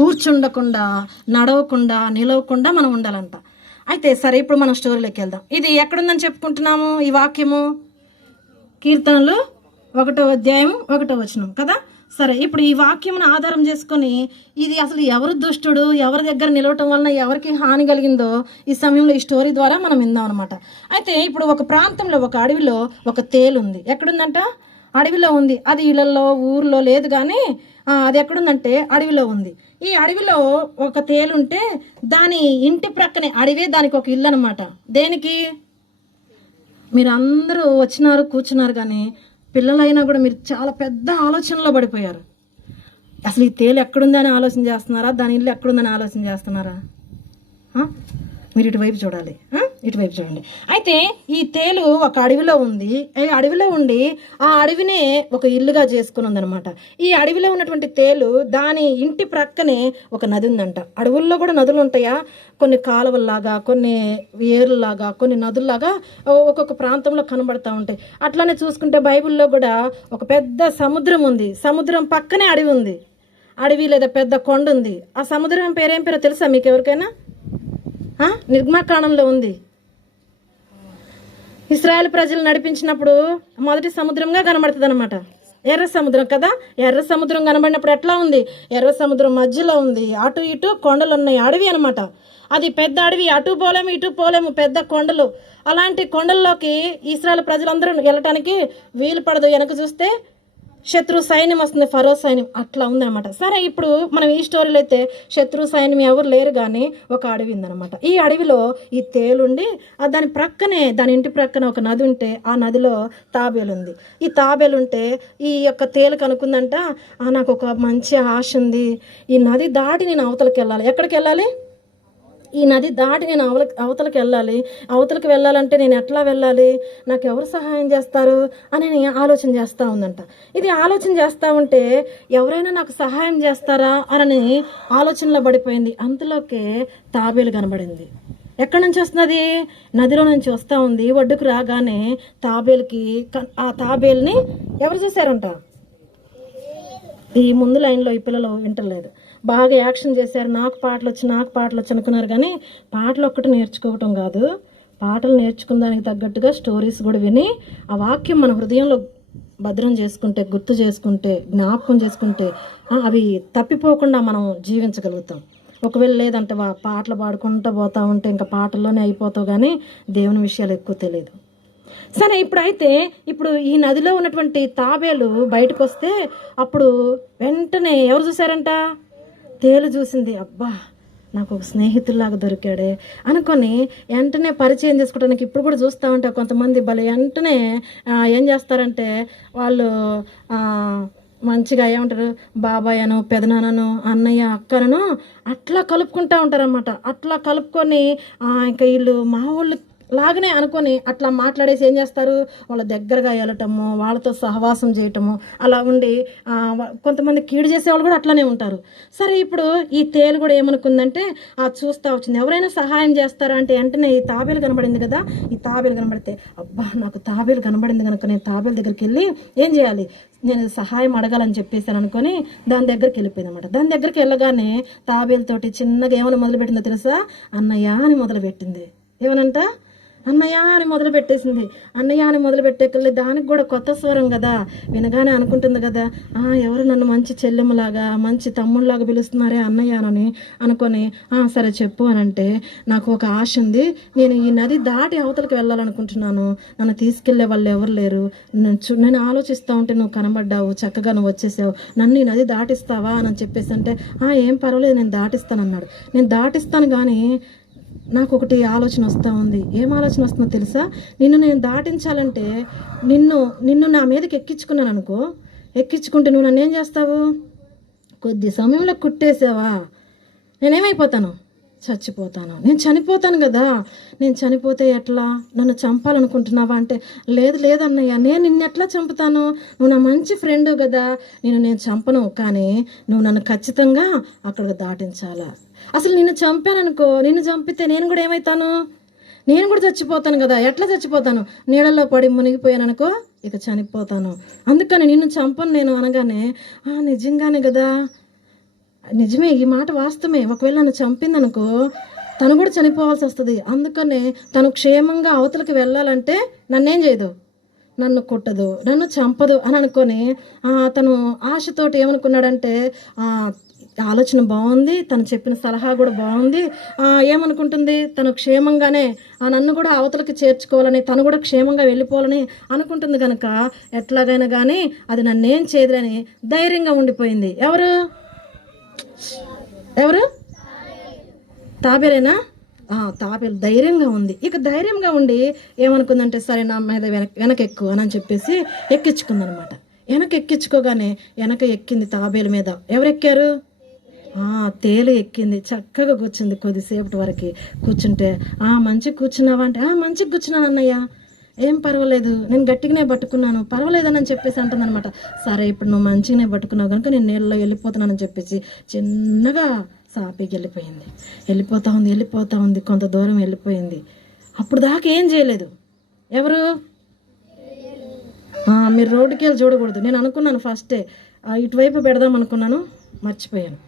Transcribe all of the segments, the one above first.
కూర్చుండకుండా, నడవకుండా, నిలవకుండా మనం ఉండాలంట. అయితే సరే, ఇప్పుడు మనం స్టోరీలోకి వెళ్దాం. ఇది ఎక్కడుందని చెప్పుకుంటున్నాము ఈ వాక్యము? కీర్తనలు 1వ అధ్యాయం 1వ వచనం కదా. సరే, ఇప్పుడు ఈ వాక్యమును ఆధారం చేసుకొని ఇది అసలు ఎవరు దుష్టుడు, ఎవరి దగ్గర నిలవటం వలన ఎవరికి హాని కలిగిందో ఈ సమయంలో ఈ స్టోరీ ద్వారా మనం విందాం అనమాట. అయితే ఇప్పుడు ఒక ప్రాంతంలో, ఒక అడవిలో ఒక తేలు ఉంది. ఎక్కడుందంట? అడవిలో ఉంది. అది ఇళ్లలో ఊర్లో లేదు, కానీ అది ఎక్కడుందంటే అడవిలో ఉంది. ఈ అడవిలో ఒక తేలుంటే దాని ఇంటి ప్రక్కనే అడవే దానికి ఒక ఇల్లు అనమాట. దేనికి? మీరు అందరూ వచ్చినారు, కూర్చున్నారు, కానీ పిల్లలైనా కూడా మీరు చాలా పెద్ద ఆలోచనలో పడిపోయారు. అసలు ఈ తేలు ఎక్కడుందని ఆలోచన చేస్తున్నారా, దాని ఇల్లు ఎక్కడుందని ఆలోచన చేస్తున్నారా? మీరు ఇటువైపు చూడాలి, ఇటువైపు చూడండి. అయితే ఈ తేలు ఒక అడవిలో ఉంది. ఈ అడవిలో ఉండి ఆ అడవినే ఒక ఇల్లుగా చేసుకుని ఉందనమాట. ఈ అడవిలో ఉన్నటువంటి తేలు దాని ఇంటి ప్రక్కనే ఒక నది ఉందంట. అడవుల్లో కూడా నదులు ఉంటాయా? కొన్ని కాలువల్లాగా, కొన్ని ఏరులాగా, కొన్ని నదుల్లాగా ఒక్కొక్క ప్రాంతంలో కనబడతా ఉంటాయి. అట్లానే చూసుకుంటే బైబిల్లో కూడా ఒక పెద్ద సముద్రం ఉంది. సముద్రం పక్కనే అడవి ఉంది. అడవి లేదా పెద్ద కొండ ఉంది. ఆ సముద్రం పేరేం పేరో తెలుసా మీకు ఎవరికైనా? నిర్గమకాండంలో ఉంది. ఇశ్రాయేల్ ప్రజలు నడిపించినప్పుడు మొదటి సముద్రంగా కనబడుతుంది అనమాట. ఎర్ర సముద్రం కదా. ఎర్ర సముద్రం కనబడినప్పుడు ఎట్లా ఉంది? ఎర్ర సముద్రం మధ్యలో ఉంది. అటు ఇటు కొండలు ఉన్నాయి. అడవి అనమాట. అది పెద్ద అడవి. అటు పోలేము, ఇటు పోలేము, పెద్ద కొండలు. అలాంటి కొండల్లోకి ఇశ్రాయేల్ ప్రజలందరూ వెళ్ళటానికి వీలు పడదు. వెనక చూస్తే శత్రు సైన్యం వస్తుంది, ఫరో సైన్యం. అట్లా ఉందన్నమాట. సరే, ఇప్పుడు మనం ఈ స్టోరీలో అయితే శత్రు సైన్యం ఎవరు లేరు, కానీ ఒక అడవి ఉందన్నమాట. ఈ అడవిలో ఈ తేలుండి దాని ప్రక్కనే, దాని ఇంటి ప్రక్కన ఒక నది ఉంటే ఆ నదిలో తాబేలు ఉంది. ఈ తాబేలు ఉంటే ఈ యొక్క తేలుకు అనుకుందంట, నాకు ఒక మంచి ఆశ ఉంది, ఈ నది దాటి నేను అవతలకి వెళ్ళాలి. ఎక్కడికి వెళ్ళాలి? ఈ నది దాటి నేను అవతలకి వెళ్ళాలి. అవతలకి వెళ్ళాలంటే నేను ఎట్లా వెళ్ళాలి? నాకు ఎవరు సహాయం చేస్తారు అని ఆలోచన చేస్తూ ఉందంట. ఇది ఆలోచన చేస్తూ ఉంటే ఎవరైనా నాకు సహాయం చేస్తారా అని ఆలోచనలో పడిపోయింది. అంతలోకే తాబేలు కనబడింది. ఎక్కడి నుంచి వస్తున్నది? నదిలో నుంచి వస్తూ ఉంది. ఒడ్డుకు రాగానే తాబేలుకి, ఆ తాబేలుని ఎవరు చూశారంట? ఈ ముందు లైన్లో ఈ పిల్లలు వింటలేదు. బాగా యాక్షన్ చేశారు. నాకు పాటలు వచ్చి అనుకున్నారు, కానీ పాటలు ఒక్కటి నేర్చుకోవటం కాదు, పాటలు నేర్చుకున్న దానికి తగ్గట్టుగా స్టోరీస్ కూడా విని ఆ వాక్యం మన హృదయంలో భద్రం చేసుకుంటే, గుర్తు చేసుకుంటే, జ్ఞాపకం చేసుకుంటే అవి తప్పిపోకుండా మనం జీవించగలుగుతాం. ఒకవేళ లేదంటే పాటలు పాడుకుంటూ పోతా ఉంటే ఇంకా పాటల్లోనే అయిపోతావు, కానీ దేవుని విషయాలు ఎక్కువ తెలియదు. సరే, ఇప్పుడు ఈ నదిలో ఉన్నటువంటి తాబేలు బయటకు వస్తే అప్పుడు వెంటనే ఎవరు చూశారంట? తేలు చూసింది. అబ్బా, నాకు ఒక స్నేహితుల్లాగా దొరికాడే అనుకొని వెంటనే పరిచయం చేసుకోవడానికి ఇప్పుడు కూడా చూస్తూ ఉంటే కొంతమంది భలే వెంటనే ఏం చేస్తారంటే వాళ్ళు మంచిగా ఏమంటారు, బాబాయ్ అను, పెదనాన్నను, అన్నయ్య, అక్కనను అట్లా కలుపుకుంటూ ఉంటారన్నమాట. అట్లా కలుపుకొని ఇంకా వీళ్ళు మా ఊళ్ళు లాగానే అనుకొని అట్లా మాట్లాడేసి ఏం చేస్తారు, వాళ్ళ దగ్గరగా వెళ్ళటము, వాళ్ళతో సహవాసం చేయటము, అలా ఉండి కొంతమంది కీడు చేసేవాళ్ళు కూడా అట్లానే ఉంటారు. సరే, ఇప్పుడు ఈ తేలు కూడా ఏమనుకుందంటే చూస్తూ వచ్చింది, ఎవరైనా సహాయం చేస్తారా అంటే వెంటనే ఈ తాబేలు కనబడింది కదా. ఈ తాబేలు కనబడితే అబ్బా, నాకు తాబేలు కనబడింది కనుక నేను తాబేలు దగ్గరికి వెళ్ళి ఏం చేయాలి, నేను సహాయం అడగాలని చెప్పేసాను అనుకొని దాని దగ్గరికి వెళ్ళిపోయింది అనమాట. దాని దగ్గరికి వెళ్ళగానే తాబేలుతోటి చిన్నగా ఏమైనా మొదలుపెట్టిందో తెలుసా? అన్నయ్య అని మొదలుపెట్టింది. ఏమనంట? అన్నయ్య అని మొదలు పెట్టేసింది. అన్నయ్య అని మొదలు పెట్టేకల్లి దానికి కూడా కొత్త స్వరం కదా. వినగానే అనుకుంటుంది కదా, ఎవరు నన్ను మంచి చెల్లెమ్మలాగా, మంచి తమ్ముళ్ళలాగా పిలుస్తున్నారే అన్నయ్య అని అనుకొని, సరే చెప్పు అని అంటే, నాకు ఒక ఆశ ఉంది, నేను ఈ నది దాటి అవతలకి వెళ్ళాలనుకుంటున్నాను, నన్ను తీసుకెళ్లే వాళ్ళు ఎవరు లేరు, నేను ఆలోచిస్తూ ఉంటే నువ్వు కనబడ్డావు, చక్కగా నువ్వు వచ్చేసావు, నన్ను ఈ నది దాటిస్తావా అని చెప్పేసి అంటే, ఏం పర్వాలేదు, నేను దాటిస్తాను అన్నాడు. నేను దాటిస్తాను, కానీ నాకు ఒకటి ఆలోచన వస్తూ ఉంది. ఏం ఆలోచన వస్తుందో తెలుసా? నిన్ను నేను దాటించాలంటే నిన్ను నా మీదకి ఎక్కించుకున్నాను అనుకో, ఎక్కించుకుంటే నువ్వు నన్ను ఏం చేస్తావు? కొద్ది సమయంలో కుట్టేసావా, నేనేమైపోతాను? చచ్చిపోతాను. నేను చనిపోతాను కదా. నేను చనిపోతే ఎట్లా? నన్ను చంపాలనుకుంటున్నావా అంటే, లేదన్నయ్య, నేను నిన్ను ఎట్లా చంపుతాను? నువ్వు నా మంచి ఫ్రెండు కదా, నేను చంపను, కానీ నువ్వు నన్ను ఖచ్చితంగా అక్కడికి దాటించాలా. అసలు నిన్ను చంపాననుకో, నిన్ను చంపితే నేను కూడా ఏమవుతాను? నేను కూడా చచ్చిపోతాను కదా. ఎట్లా చచ్చిపోతాను? నీళ్ళల్లో పడి మునిగిపోయాను అనుకో, ఇక చనిపోతాను. అందుకని నిన్ను చంపను నేను అనగానే, నిజంగానే కదా, నిజమే, ఈ మాట వాస్తవమే. ఒకవేళ నన్ను చంపిందనుకో తను కూడా చనిపోవాల్సి వస్తుంది. అందుకనే తను క్షేమంగా అవతలకి వెళ్ళాలంటే నన్నేం చేయదు, నన్ను కొట్టదు, నన్ను చంపదు అని అనుకొని తను ఆశతోటి ఏమనుకున్నాడంటే ఆలోచన బాగుంది, తను చెప్పిన సలహా కూడా బాగుంది. ఏమనుకుంటుంది, తను క్షేమంగానే నన్ను కూడా అవతలకి చేర్చుకోవాలని, తను కూడా క్షేమంగా వెళ్ళిపోవాలని అనుకుంటుంది కనుక ఎట్లాగైనా కానీ అది నన్నేం చేయదులని ధైర్యంగా ఉండిపోయింది. ఎవరు ఎవరు తాబేలేనా? తాబేలు ధైర్యంగా ఉంది. ఇక ధైర్యంగా ఉండి ఏమనుకుందంటే సరే నా మీద వెనక ఎక్కు అని చెప్పేసి ఎక్కించుకుందనమాట. వెనక ఎక్కించుకోగానే వెనక ఎక్కింది తాబేలు మీద. ఎవరు ఎక్కారు? తేలు ఎక్కింది. చక్కగా కూర్చుంది కొద్దిసేపటి వరకు. కూర్చుంటే మంచిగా కూర్చున్నావా అంటే మంచిగా కూర్చున్నాను అన్నయ్య, ఏం పర్వాలేదు, నేను గట్టిగానే పట్టుకున్నాను, పర్వాలేదని చెప్పేసి అంటుందన్నమాట. సరే ఇప్పుడు నువ్వు మంచిగానే పట్టుకున్నావు కనుక నేను నీళ్ళలో వెళ్ళిపోతున్నానని చెప్పేసి చిన్నగా సాపేకి వెళ్ళిపోతా ఉంది. కొంత దూరం వెళ్ళిపోయింది. అప్పుడు దాకా ఏం చేయలేదు. ఎవరు? మీరు రోడ్డుకి వెళ్ళి చూడకూడదు. నేను అనుకున్నాను ఫస్టే ఇటువైపు పెడదాం అనుకున్నాను, మర్చిపోయాను.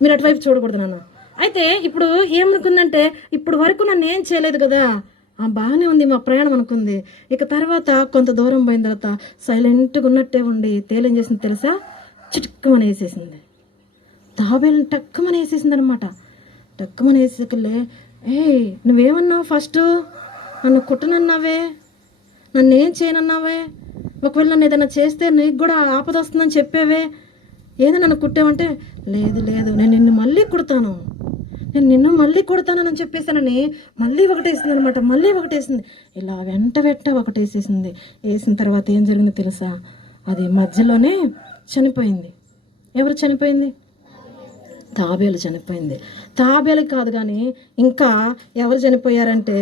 మీరు అటువైపు చూడకూడదు నాన్న. అయితే ఇప్పుడు ఏమనుకుందంటే ఇప్పుడు వరకు నన్ను ఏం చేయలేదు కదా, బాగానే ఉంది మా ప్రయాణం అనుకుంది. ఇక తర్వాత కొంత దూరం పోయిన తర్వాత సైలెంట్గా ఉన్నట్టే ఉండి తేలేం చేసింది తెలుసా? చిటుక్కమని వేసేసింది. తాబేలుని టక్కుమని వేసేసింది అనమాట. టక్కుమని వేసేకలే, నువ్వేమన్నావు ఫస్ట్? నన్ను కుట్టనన్నావే, నన్ను ఏం చేయనన్నావే, ఒకవేళ నన్ను ఏదైనా చేస్తే నీకు కూడా ఆపద వస్తుందని చెప్పేవే, ఏదో నన్ను కుట్టావంటే లేదు నేను నిన్ను మళ్ళీ కుడతానని చెప్పేసానని మళ్ళీ ఒకటేసింది అనమాట. మళ్ళీ ఒకటేసింది. ఇలా వెంట ఒకటేసేసింది. వేసిన తర్వాత ఏం జరిగిందో తెలుసా? అది మధ్యలోనే చనిపోయింది. ఎవరు చనిపోయింది? తాబేలు చనిపోయింది. తాబేలు కాదు కానీ ఇంకా ఎవరు చనిపోయారంటే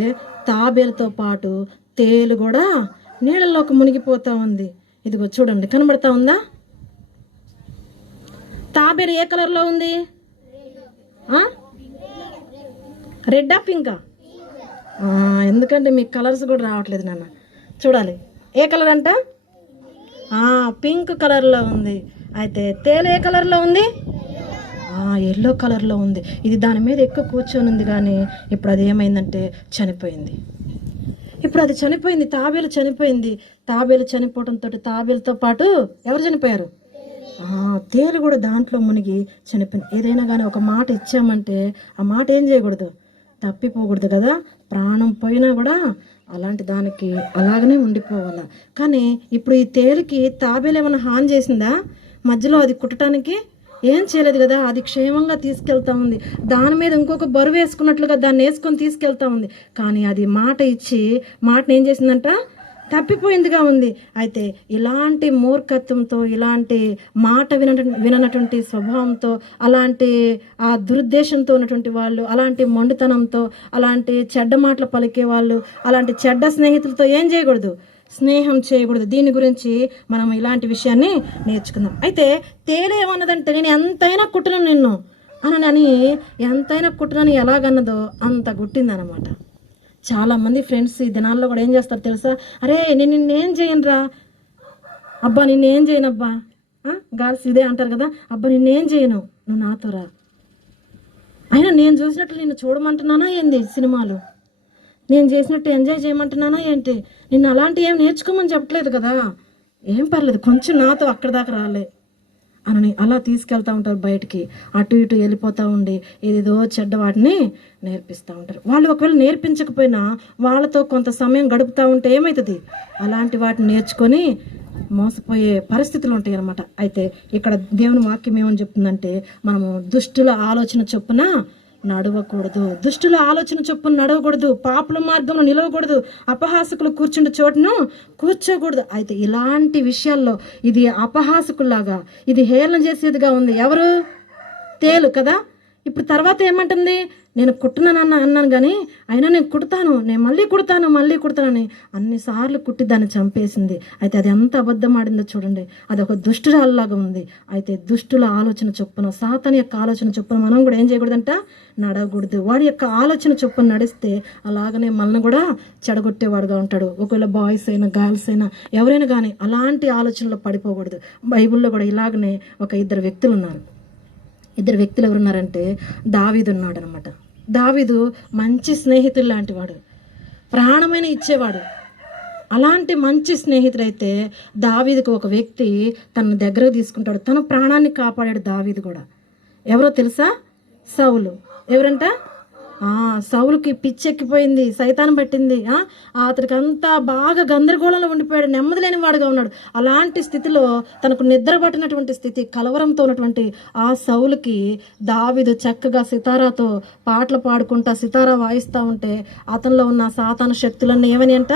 తాబేలుతో పాటు తేలు కూడా నీళ్ళలోకి మునిగిపోతా ఉంది. ఇదిగో చూడండి, కనబడతా ఉందా? తాబేలు ఏ కలర్లో ఉంది? రెడ్డా పింకా? ఎందుకంటే మీకు కలర్స్ కూడా రావట్లేదు నాన్న, చూడాలి. ఏ కలర్ అంట? పింక్ కలర్లో ఉంది. అయితే తేలు ఏ కలర్లో ఉంది? ఎల్లో కలర్లో ఉంది. ఇది దాని మీద ఎక్కువ కూర్చొని ఉంది కానీ ఇప్పుడు అది ఏమైందంటే చనిపోయింది. ఇప్పుడు అది చనిపోయింది, తాబేలు చనిపోయింది. తాబేలు చనిపోవడంతో తాబేలుతో పాటు ఎవరు చనిపోయారు? తేలు కూడా దాంట్లో మునిగి చనిపోయింది. ఏదైనా కానీ ఒక మాట ఇచ్చామంటే ఆ మాట ఏం చేయకూడదు, తప్పిపోకూడదు కదా. ప్రాణం పోయినా కూడా అలాంటి దానికి అలాగనే ఉండిపోవాలి. కానీ ఇప్పుడు ఈ తేలికి తాబేలు ఏమైనా హాని చేసిందా? మధ్యలో అది కుట్టడానికి ఏం చేయలేదు కదా. అది క్షేమంగా తీసుకెళ్తా ఉంది. దాని మీద ఇంకొక బరువు వేసుకున్నట్లుగా దాన్ని వేసుకొని తీసుకెళ్తా ఉంది. కానీ అది మాట ఇచ్చి మాటను ఏం చేసిందంట? తప్పిపోయిందిగా ఉంది. అయితే ఇలాంటి మూర్ఖత్వంతో, ఇలాంటి మాట విననటువంటి స్వభావంతో, అలాంటి దురుద్దేశంతో ఉన్నటువంటి వాళ్ళు, అలాంటి మొండితనంతో, అలాంటి చెడ్డ మాటలు పలికే వాళ్ళు, అలాంటి చెడ్డ స్నేహితులతో ఏం చేయకూడదు, స్నేహం చేయకూడదు. దీని గురించి మనం ఇలాంటి విషయాన్ని నేర్చుకుందాం. అయితే తేలే ఏమన్నదంటే నేను ఎంతైనా కుట్టను నిన్ను అని ఎంతైనా కుట్టనని ఎలాగన్నదో అంత గుట్టిందనమాట. చాలామంది ఫ్రెండ్స్ ఈ దినాల్లో కూడా ఏం చేస్తారు తెలుసా? అరే నేను నిన్నేం చేయనురా, అబ్బా నిన్నేం చేయను, అబ్బా గర్ల్స్ ఇదే అంటారు కదా, అబ్బా నిన్నేం చేయను, నువ్వు నాతో రా. అయినా నేను చూసినట్లు నిన్ను చూడమంటున్నానా ఏంది? సినిమాలు నేను చేసినట్టు ఎంజాయ్ చేయమంటున్నానా ఏంటి? నిన్ను అలాంటి ఏం నేర్చుకోమని చెప్పట్లేదు కదా. ఏం పర్లేదు, కొంచెం నాతో అక్కడ దాకా రాలే అని అలా తీసుకెళ్తూ ఉంటారు బయటికి. అటు ఇటు వెళ్ళిపోతూ ఉండి ఏదేదో చెడ్డ వాటిని నేర్పిస్తూ ఉంటారు. వాళ్ళు ఒకవేళ నేర్పించకపోయినా వాళ్ళతో కొంత సమయం గడుపుతూ ఉంటే ఏమవుతుంది, అలాంటి వాటిని నేర్చుకొని మోసపోయే పరిస్థితులు ఉంటాయి అన్నమాట. అయితే ఇక్కడ దేవుని వాక్యం ఏమని చెప్తుందంటే మనము దుష్టుల ఆలోచన చొప్పున నడవకూడదు, దుష్టుల ఆలోచన చొప్పున నడవకూడదు, పాపుల మార్గంలో నిలవకూడదు, అపహాసకులు కూర్చుండే చోటును కూర్చోకూడదు. అయితే ఇలాంటి విషయాల్లో ఇది అపహాసకుల్లాగా, ఇది హేళన చేసేదిగా ఉంది. ఎవరు? తేలు కదా. ఇప్పుడు తర్వాత ఏమంటుంది? నేను కుట్టనని అన్నాను కానీ అయినా నేను కుడతాను, నేను మళ్ళీ కుడతానని అన్నిసార్లు కుట్టి దాన్ని చంపేసింది. అయితే అది ఎంత అబద్ధం ఆడిందో చూడండి. అది ఒక దుష్టురాల్లాగా ఉంది. అయితే దుష్టుల ఆలోచన చొప్పున, సాతాను యొక్క ఆలోచన చొప్పున మనం కూడా ఏం చేయకూడదంట? నడవకూడదు. వాడి యొక్క ఆలోచన చొప్పున నడిస్తే అలాగనే మనల్ని కూడా చెడగొట్టేవాడుగా ఉంటాడు. ఒకవేళ బాయ్స్ అయినా గర్ల్స్ అయినా ఎవరైనా కానీ అలాంటి ఆలోచనలో పడిపోకూడదు. బైబిల్లో కూడా ఇలాగనే ఒక 2 వ్యక్తులు ఉన్నారు. ఇద్దరు వ్యక్తులు ఎవరున్నారంటే దావీదు ఉన్నాడు అనమాట. దావీదు మంచి స్నేహితుడు లాంటి వాడు, ప్రాణమైన ఇచ్చేవాడు. అలాంటి మంచి స్నేహితుడైతే దావీదుకు ఒక వ్యక్తి తన దగ్గరకు తీసుకుంటాడు. తన ప్రాణాన్ని కాపాడాడు దావీదు కూడా. ఎవరో తెలుసా? సౌలు. ఎవరంట? సౌలుకి పిచ్చెక్కిపోయింది, సైతాన్ పట్టింది. అతనికి అంతా బాగా గందరగోళంలో ఉండిపోయాడు, నెమ్మది లేని వాడుగా ఉన్నాడు. అలాంటి స్థితిలో తనకు నిద్ర పట్టినటువంటి స్థితి, కలవరంతో ఉన్నటువంటి ఆ సౌలుకి దావీదు చక్కగా సితారాతో పాటలు పాడుకుంటా సితారా వాయిస్తూ ఉంటే అతనిలో ఉన్న సాతాను శక్తులన్నీ ఏమని అంట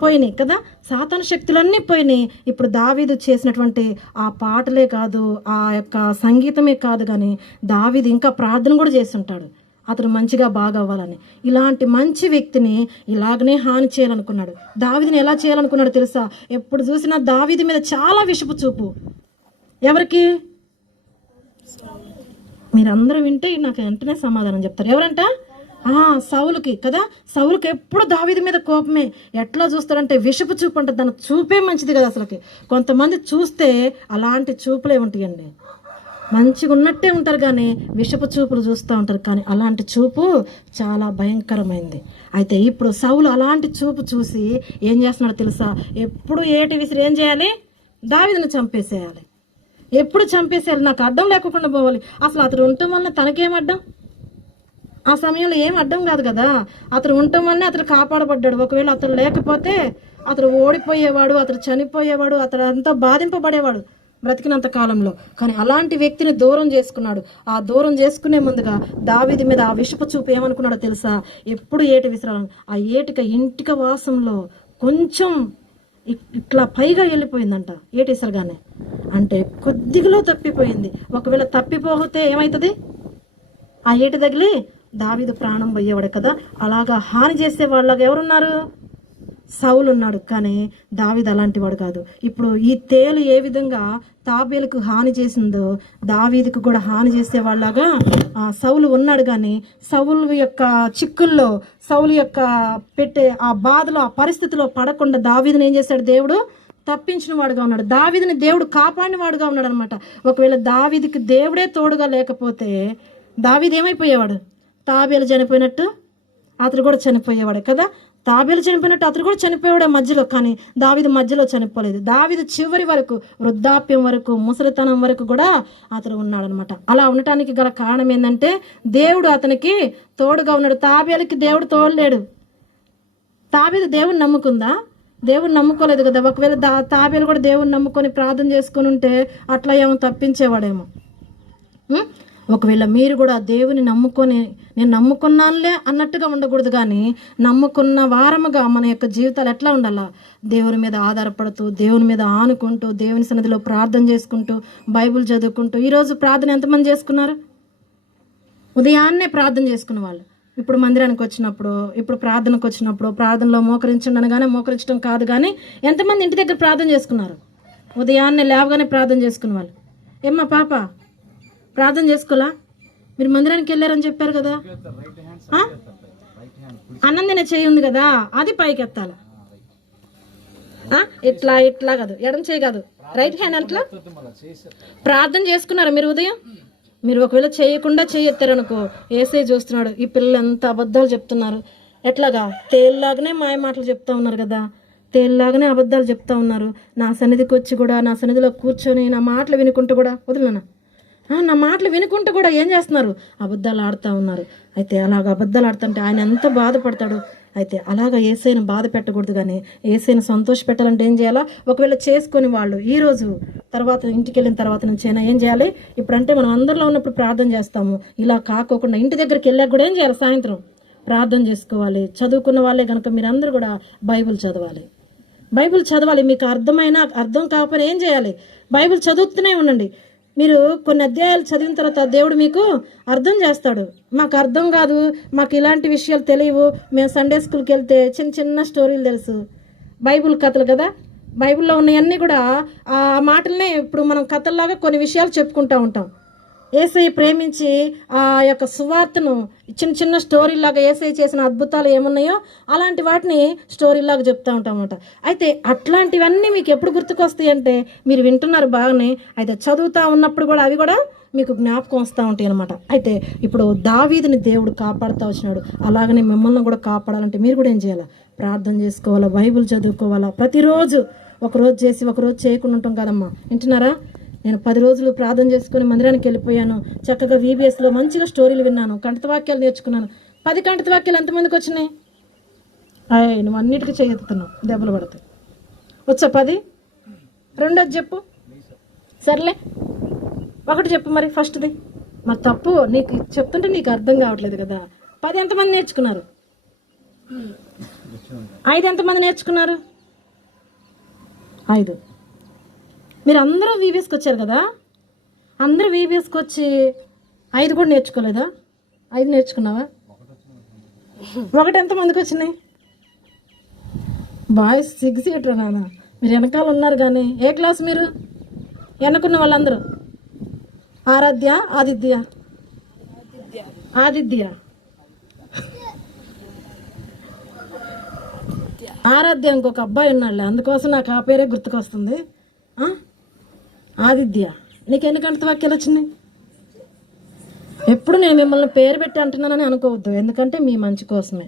పోయినాయి కదా. సాతాను శక్తులన్నీ పోయినాయి. ఇప్పుడు దావీదు చేసినటువంటి ఆ పాటలే కాదు, ఆ యొక్క సంగీతమే కాదు, కానీ దావీదు ఇంకా ప్రార్థన కూడా చేస్తుంటాడు అతను మంచిగా బాగా అవ్వాలని. ఇలాంటి మంచి వ్యక్తిని ఇలాగనే హాని చేయాలనుకున్నాడు. దావీదుని ఎలా చేయాలనుకున్నాడు తెలుసా? ఎప్పుడు చూసినా దావీదు మీద చాలా విషపు చూపు. ఎవరికి? మీరందరూ వింటే నాకు వెంటనే సమాధానం చెప్తారు. ఎవరంట? సౌలుకి కదా. సౌలుకి ఎప్పుడు దావీదు మీద కోపమే. ఎట్లా చూస్తాడంటే విషపు చూపు అంటే దాని చూపే మంచిది కదా. అసలుకి కొంతమంది చూస్తే అలాంటి చూపులే ఉంటాయండి. మంచిగా ఉన్నట్టే ఉంటారు కానీ విషపు చూపులు చూస్తూ ఉంటారు. కానీ అలాంటి చూపు చాలా భయంకరమైంది. అయితే ఇప్పుడు సౌలు అలాంటి చూపు చూసి ఏం చేస్తున్నాడో తెలుసా? ఎప్పుడు ఏటి విసిరి ఏం చేయాలి? దావీదుని చంపేసేయాలి. ఎప్పుడు చంపేసేయాలి, నాకు అడ్డం లేకుండా పోవాలి. అసలు అతడు ఉండటం వల్ల తనకేం అడ్డం? ఆ సమయంలో ఏం అడ్డం కాదు కదా. అతను ఉండటం వల్లనే అతను కాపాడబడ్డాడు. ఒకవేళ అతను లేకపోతే అతను ఓడిపోయేవాడు, అతను చనిపోయేవాడు, అతను అంతా బాధింపబడేవాడు బ్రతికినంత కాలంలో. కానీ అలాంటి వ్యక్తిని దూరం చేసుకున్నాడు. ఆ దూరం చేసుకునే ముందుగా దావీదు మీద ఆ విషపు చూపు ఏమనుకున్నాడో తెలుసా? ఎప్పుడు ఏటి విసిరాలని. ఆ ఏటిక ఇంటిక వాసంలో కొంచెం ఇట్లా పైగా వెళ్ళిపోయిందంట ఏటి విసరగానే. అంటే కొద్దిగలో తప్పిపోయింది. ఒకవేళ తప్పిపోతే ఏమవుతుంది? ఆ ఏటి తగిలి దావీదు ప్రాణం పోయేవాడు కదా. అలాగా హాని చేసే వాళ్ళగా ఎవరున్నారు? సౌలు ఉన్నాడు. కానీ దావీదు అలాంటి వాడు కాదు. ఇప్పుడు ఈ తేలు ఏ విధంగా తాబేలుకు హాని చేసిందో దావీదుకు కూడా హాని చేసే వాళ్ళగా సౌలు ఉన్నాడు. కానీ సౌలు యొక్క చిక్కుల్లో, సౌలు యొక్క పెట్టే ఆ బాధలో, ఆ పరిస్థితిలో పడకుండా దావీదుని ఏం చేశాడు? దేవుడు తప్పించిన వాడుగా ఉన్నాడు. దావీదుని దేవుడు కాపాడిన వాడుగా ఉన్నాడు అనమాట. ఒకవేళ దావీదుకి దేవుడే తోడుగా లేకపోతే దావీదు ఏమైపోయేవాడు? తాబేలు చనిపోయినట్టు అతడు కూడా చనిపోయేవాడు కదా. తాబేలు చనిపోయినట్టు అతడు కూడా చనిపోయాడు మధ్యలో. కానీ దావీదు మధ్యలో చనిపోలేదు. దావీదు చివరి వరకు, వృద్ధాప్యం వరకు, ముసలితనం వరకు కూడా అతడు ఉన్నాడు అనమాట. అలా ఉండటానికి గల కారణం ఏంటంటే దేవుడు అతనికి తోడుగా ఉన్నాడు. తాబేలుకి దేవుడు తోడలేడు. తాబేలు దేవుని నమ్ముకుందా? దేవుని నమ్ముకోలేదు కదా. ఒకవేళ తాబేలు కూడా దేవుని నమ్ముకొని ప్రార్థన చేసుకుని ఉంటే అట్లా ఏమో తప్పించేవాడేమో. ఒకవేళ మీరు కూడా దేవుని నమ్ముకొని నేను నమ్ముకున్నానులే అన్నట్టుగా ఉండకూడదు. కానీ నమ్ముకున్న వారముగా మన యొక్క జీవితాలు ఎట్లా ఉండాలా? దేవుని మీద ఆధారపడుతూ, దేవుని మీద ఆనుకుంటూ, దేవుని సన్నిధిలో ప్రార్థన చేసుకుంటూ, బైబిల్ చదువుకుంటూ. ఈరోజు ప్రార్థన ఎంతమంది చేసుకున్నారు? ఉదయాన్నే ప్రార్థన చేసుకున్న వాళ్ళు ఇప్పుడు మందిరానికి వచ్చినప్పుడు, ఇప్పుడు ప్రార్థనకు వచ్చినప్పుడు ప్రార్థనలో మోకరించండి అనగానే మోకరించడం కాదు. కానీ ఎంతమంది ఇంటి దగ్గర ప్రార్థన చేసుకున్నారు? ఉదయాన్నే లేవగానే ప్రార్థన చేసుకున్న వాళ్ళు. ఏమ్మా పాప ప్రార్థన చేసుకోలా? మీరు మందిరానికి వెళ్ళారని చెప్పారు కదా. అన్నం తినే చేయి ఉంది కదా, అది పైకి ఎత్తాల. ఇట్లా ఇట్లా కాదు, ఎడం చేయి కాదు, రైట్ హ్యాండ్ అట్లా ప్రార్థన చేసుకున్నారు మీరు ఉదయం. మీరు ఒకవేళ చేయకుండా చేయెత్తారనుకో ఏసై చూస్తున్నాడు. ఈ పిల్లలు ఎంత అబద్ధాలు చెప్తున్నారు. ఎట్లాగా తేల్లాగానే మాయ మాటలు చెప్తా ఉన్నారు కదా. తేల్లాగానే అబద్ధాలు చెప్తా ఉన్నారు. నా సన్నిధికి వచ్చి కూడా, నా సన్నిధిలో కూర్చొని నా మాటలు వినుకుంటూ కూడా, వదిలేనా, నా మాటలు వినుకుంటూ కూడా ఏం చేస్తున్నారు? అబద్ధాలు ఆడుతూ ఉన్నారు. అయితే అలాగ అబద్ధాలు ఆడుతుంటే ఆయన ఎంత బాధపడతాడు. అయితే అలాగా ఏసైని బాధ పెట్టకూడదు. కానీ ఏసైని సంతోష పెట్టాలంటే ఏం చేయాలా? ఒకవేళ చేసుకొని వాళ్ళు ఈరోజు తర్వాత ఇంటికి వెళ్ళిన తర్వాత నుంచి అయినా ఏం చేయాలి? ఇప్పుడంటే మనం అందరిలో ఉన్నప్పుడు ప్రార్థన చేస్తాము. ఇలా కాకోకుండా ఇంటి దగ్గరికి వెళ్ళాక కూడా ఏం చేయాలి? సాయంత్రం ప్రార్థన చేసుకోవాలి. చదువుకున్న వాళ్ళే కనుక మీరందరూ కూడా బైబిల్ చదవాలి. బైబిల్ చదవాలి. మీకు అర్థమైనా అర్థం కాకపోయినా ఏం చేయాలి? బైబిల్ చదువుతూనే ఉండండి. మీరు కొన్ని అధ్యాయాలు చదివిన తర్వాత దేవుడు మీకు అర్థం చేస్తాడు. మాకు అర్థం కాదు, మాకు ఇలాంటి విషయాలు తెలియవు, మేము సండే స్కూల్కి వెళ్తే చిన్న చిన్న స్టోరీలు తెలుసు, బైబిల్ కథలు కదా. బైబిల్లో ఉన్నవన్నీ కూడా ఆ మాటలనే ఇప్పుడు మనం కథల్లాగా కొన్ని విషయాలు చెప్పుకుంటూ ఉంటాం. యేసయ్య ప్రేమించి ఆ యొక్క సువార్తను చిన్న చిన్న స్టోరీలాగా యేసయ్య చేసిన అద్భుతాలు ఏమున్నాయో అలాంటి వాటిని స్టోరీలాగా చెప్తూ ఉంటాం అన్నమాట. అయితే అట్లాంటివన్నీ మీకు ఎప్పుడు గుర్తుకొస్తాయి అంటే మీరు వింటున్నారు బాగానే, అయితే చదువుతూ ఉన్నప్పుడు కూడా అవి కూడా మీకు జ్ఞాపకం వస్తూ ఉంటాయి అనమాట. అయితే ఇప్పుడు దావీదుని దేవుడు కాపాడుతూ వచ్చినాడు, అలాగనే మిమ్మల్ని కూడా కాపాడాలంటే మీరు కూడా ఏం చేయాలా? ప్రార్థన చేసుకోవాలా, బైబిల్ చదువుకోవాలా. ప్రతిరోజు ఒకరోజు చేసి ఒకరోజు చేయకుండా ఉంటాం కదమ్మా. వింటున్నారా? నేను 10 రోజులు ప్రార్థన చేసుకుని మందిరానికి వెళ్ళిపోయాను. చక్కగా VBSలో మంచిగా స్టోరీలు విన్నాను, కంఠత వాక్యాలు నేర్చుకున్నాను. 10 కంఠత వాక్యాలు ఎంతమందికి వచ్చినాయి? నువ్వు అన్నిటికీ చేయెత్తుతున్నావు, దెబ్బలు పడతాయి. వచ్చా 10? రెండోది చెప్పు. సర్లే, ఒకటి చెప్పు మరి, ఫస్ట్ది. మరి తప్పు నీకు చెప్తుంటే నీకు అర్థం కావట్లేదు కదా. 10 ఎంతమంది నేర్చుకున్నారు? 5 ఎంతమంది నేర్చుకున్నారు? 5. మీరు అందరూ VBSకి వచ్చారు కదా, అందరూ VBSకి వచ్చి 5 కూడా నేర్చుకోలేదా? 5 నేర్చుకున్నావా? 1 ఎంతమందికి వచ్చినాయి? బాయ్స్ సిగ్గుసేట్రా నాన్న, మీరు వెనకాల ఉన్నారు కానీ. ఏ క్లాస్ మీరు? వెనకున్న వాళ్ళందరూ ఆరాధ్య, ఆదిత్య ఆరాధ్య ఇంకొక అబ్బాయి ఉన్నాడులే, అందుకోసం నాకు ఆ పేరే గుర్తుకొస్తుంది. ఆదిత్య, నీకు ఎన్ని కంఠత వాక్యాలు వచ్చినాయి? ఎప్పుడు నేను మిమ్మల్ని పేరు పెట్టి అంటున్నానని అనుకోవద్దు, ఎందుకంటే మీ మంచి కోసమే.